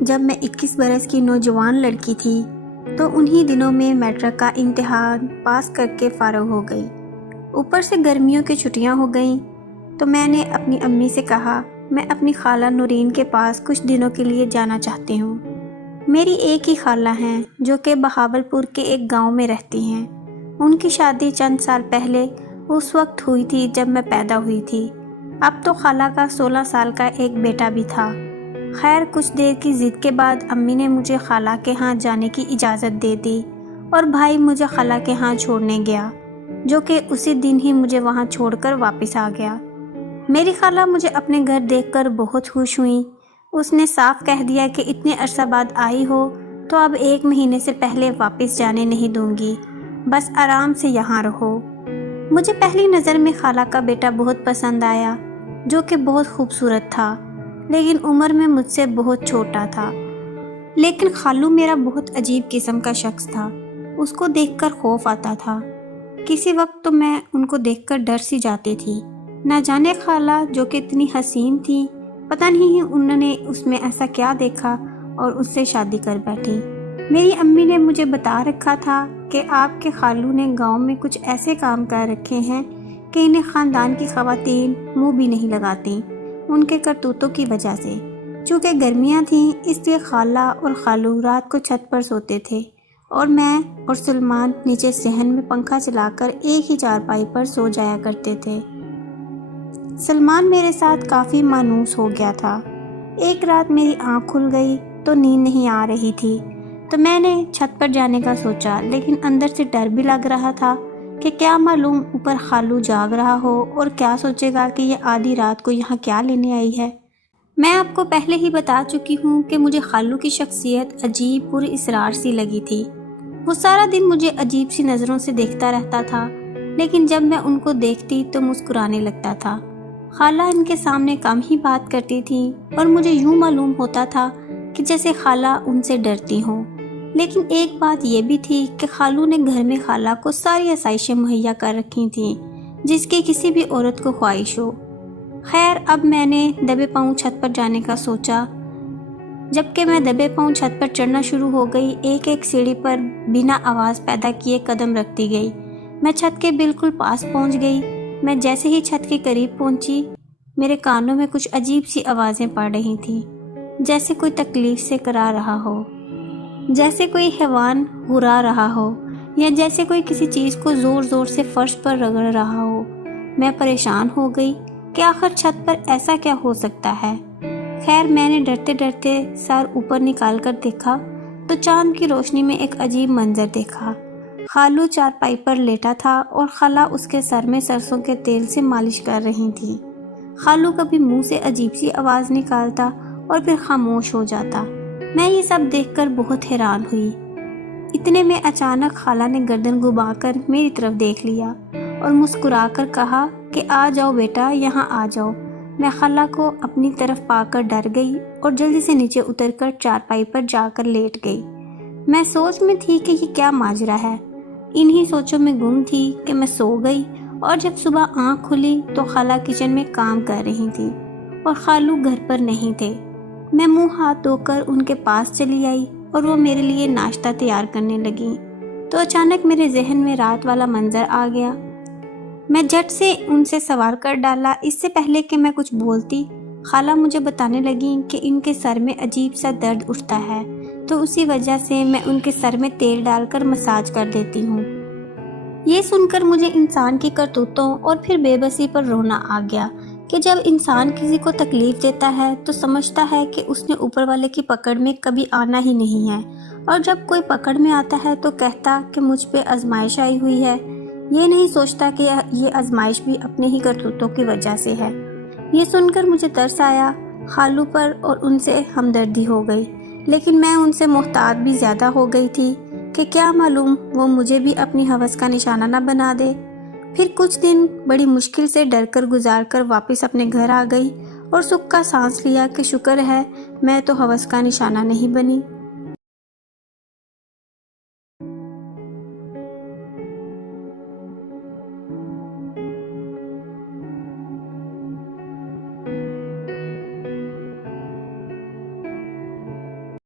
جب میں 21 برس کی نوجوان لڑکی تھی تو انہی دنوں میں میٹرک کا امتحان پاس کر کے فارغ ہو گئی۔ اوپر سے گرمیوں کی چھٹیاں ہو گئیں تو میں نے اپنی امی سے کہا میں اپنی خالہ نورین کے پاس کچھ دنوں کے لیے جانا چاہتی ہوں۔ میری ایک ہی خالہ ہیں جو کہ بہاولپور کے ایک گاؤں میں رہتی ہیں۔ ان کی شادی چند سال پہلے اس وقت ہوئی تھی جب میں پیدا ہوئی تھی۔ اب تو خالہ کا 16 سال کا ایک بیٹا بھی تھا۔ خیر کچھ دیر کی ضد کے بعد امی نے مجھے خالہ کے ہاں جانے کی اجازت دے دی اور بھائی مجھے خالہ کے ہاں چھوڑنے گیا، جو کہ اسی دن ہی مجھے وہاں چھوڑ کر واپس آ گیا۔ میری خالہ مجھے اپنے گھر دیکھ کر بہت خوش ہوئیں۔ اس نے صاف کہہ دیا کہ اتنے عرصہ بعد آئی ہو تو اب 1 مہینے سے پہلے واپس جانے نہیں دوں گی، بس آرام سے یہاں رہو۔ مجھے پہلی نظر میں خالہ کا بیٹا بہت پسند آیا، جو کہ بہت خوبصورت تھا، لیکن عمر میں مجھ سے بہت چھوٹا تھا۔ لیکن خالو میرا بہت عجیب قسم کا شخص تھا، اس کو دیکھ کر خوف آتا تھا۔ کسی وقت تو میں ان کو دیکھ کر ڈر سی جاتی تھی۔ نہ جانے خالہ جو کہ اتنی حسین تھی، پتہ نہیں انہوں نے اس میں ایسا کیا دیکھا اور اس سے شادی کر بیٹھی۔ میری امی نے مجھے بتا رکھا تھا کہ آپ کے خالو نے گاؤں میں کچھ ایسے کام کر رکھے ہیں کہ انہیں خاندان کی خواتین منہ بھی نہیں لگاتیں، ان کے کرتوتوں کی وجہ سے۔ چونکہ گرمیاں تھیں اس لیے خالہ اور خالو رات کو چھت پر سوتے تھے اور میں اور سلمان نیچے صحن میں پنکھا چلا کر ایک ہی چارپائی پر سو جایا کرتے تھے۔ سلمان میرے ساتھ کافی مانوس ہو گیا تھا۔ ایک رات میری آنکھ کھل گئی تو نیند نہیں آ رہی تھی، تو میں نے چھت پر جانے کا سوچا، لیکن اندر سے ڈر بھی لگ رہا تھا کہ کیا معلوم اوپر خالو جاگ رہا ہو اور کیا سوچے گا کہ یہ آدھی رات کو یہاں کیا لینے آئی ہے۔ میں آپ کو پہلے ہی بتا چکی ہوں کہ مجھے خالو کی شخصیت عجیب پر اسرار سی لگی تھی۔ وہ سارا دن مجھے عجیب سی نظروں سے دیکھتا رہتا تھا، لیکن جب میں ان کو دیکھتی تو مسکرانے لگتا تھا۔ خالہ ان کے سامنے کم ہی بات کرتی تھی اور مجھے یوں معلوم ہوتا تھا کہ جیسے خالہ ان سے ڈرتی ہوں۔ لیکن ایک بات یہ بھی تھی کہ خالو نے گھر میں خالہ کو ساری آسائشیں مہیا کر رکھی تھیں جس کی کسی بھی عورت کو خواہش ہو۔ خیر اب میں نے دبے پاؤں چھت پر جانے کا سوچا۔ جبکہ میں دبے پاؤں چھت پر چڑھنا شروع ہو گئی، ایک ایک سیڑھی پر بنا آواز پیدا کیے قدم رکھتی گئی۔ میں چھت کے بالکل پاس پہنچ گئی۔ میں جیسے ہی چھت کے قریب پہنچی، میرے کانوں میں کچھ عجیب سی آوازیں پڑ رہی تھیں، جیسے کوئی تکلیف سے کرا رہا ہو، جیسے کوئی حیوان ہرا رہا ہو، یا جیسے کوئی کسی چیز کو زور زور سے فرش پر رگڑ رہا ہو۔ میں پریشان ہو گئی کہ آخر چھت پر ایسا کیا ہو سکتا ہے۔ خیر میں نے ڈرتے ڈرتے سر اوپر نکال کر دیکھا تو چاند کی روشنی میں ایک عجیب منظر دیکھا۔ خالو چارپائی پر لیٹا تھا اور خالہ اس کے سر میں سرسوں کے تیل سے مالش کر رہی تھی۔ خالو کبھی منہ سے عجیب سی آواز نکالتا اور پھر خاموش ہو جاتا۔ میں یہ سب دیکھ کر بہت حیران ہوئی۔ اتنے میں اچانک خالہ نے گردن گھما کر میری طرف دیکھ لیا اور مسکرا کر کہا کہ آ جاؤ بیٹا، یہاں آ جاؤ۔ میں خالہ کو اپنی طرف پا کر ڈر گئی اور جلدی سے نیچے اتر کر چارپائی پر جا کر لیٹ گئی۔ میں سوچ میں تھی کہ یہ کیا ماجرا ہے۔ انہی سوچوں میں گم تھی کہ میں سو گئی اور جب صبح آنکھ کھلی تو خالہ کچن میں کام کر رہی تھی اور خالو گھر پر نہیں تھے۔ میں منہ ہاتھ دھو کر ان کے پاس چلی آئی اور وہ میرے لیے ناشتہ تیار کرنے لگیں تو اچانک میرے ذہن میں رات والا منظر آ گیا۔ میں جھٹ سے ان سے سوال کر ڈالا۔ اس سے پہلے کہ میں کچھ بولتی، خالہ مجھے بتانے لگیں کہ ان کے سر میں عجیب سا درد اٹھتا ہے تو اسی وجہ سے میں ان کے سر میں تیل ڈال کر مساج کر دیتی ہوں۔ یہ سن کر مجھے انسان کی کرتوتوں اور پھر بے بسی پر رونا آ گیا کہ جب انسان کسی کو تکلیف دیتا ہے تو سمجھتا ہے کہ اس نے اوپر والے کی پکڑ میں کبھی آنا ہی نہیں ہے، اور جب کوئی پکڑ میں آتا ہے تو کہتا کہ مجھ پہ آزمائش آئی ہوئی ہے۔ یہ نہیں سوچتا کہ یہ آزمائش بھی اپنے ہی کرتوتوں کی وجہ سے ہے۔ یہ سن کر مجھے ترس آیا خالو پر اور ان سے ہمدردی ہو گئی، لیکن میں ان سے محتاط بھی زیادہ ہو گئی تھی کہ کیا معلوم وہ مجھے بھی اپنی ہوس کا نشانہ نہ بنا دے۔ پھر کچھ دن بڑی مشکل سے ڈر کر گزار کر واپس اپنے گھر آ گئی اور سکھ کا سانس لیا کہ شکر ہے میں تو ہوس کا نشانہ نہیں بنی۔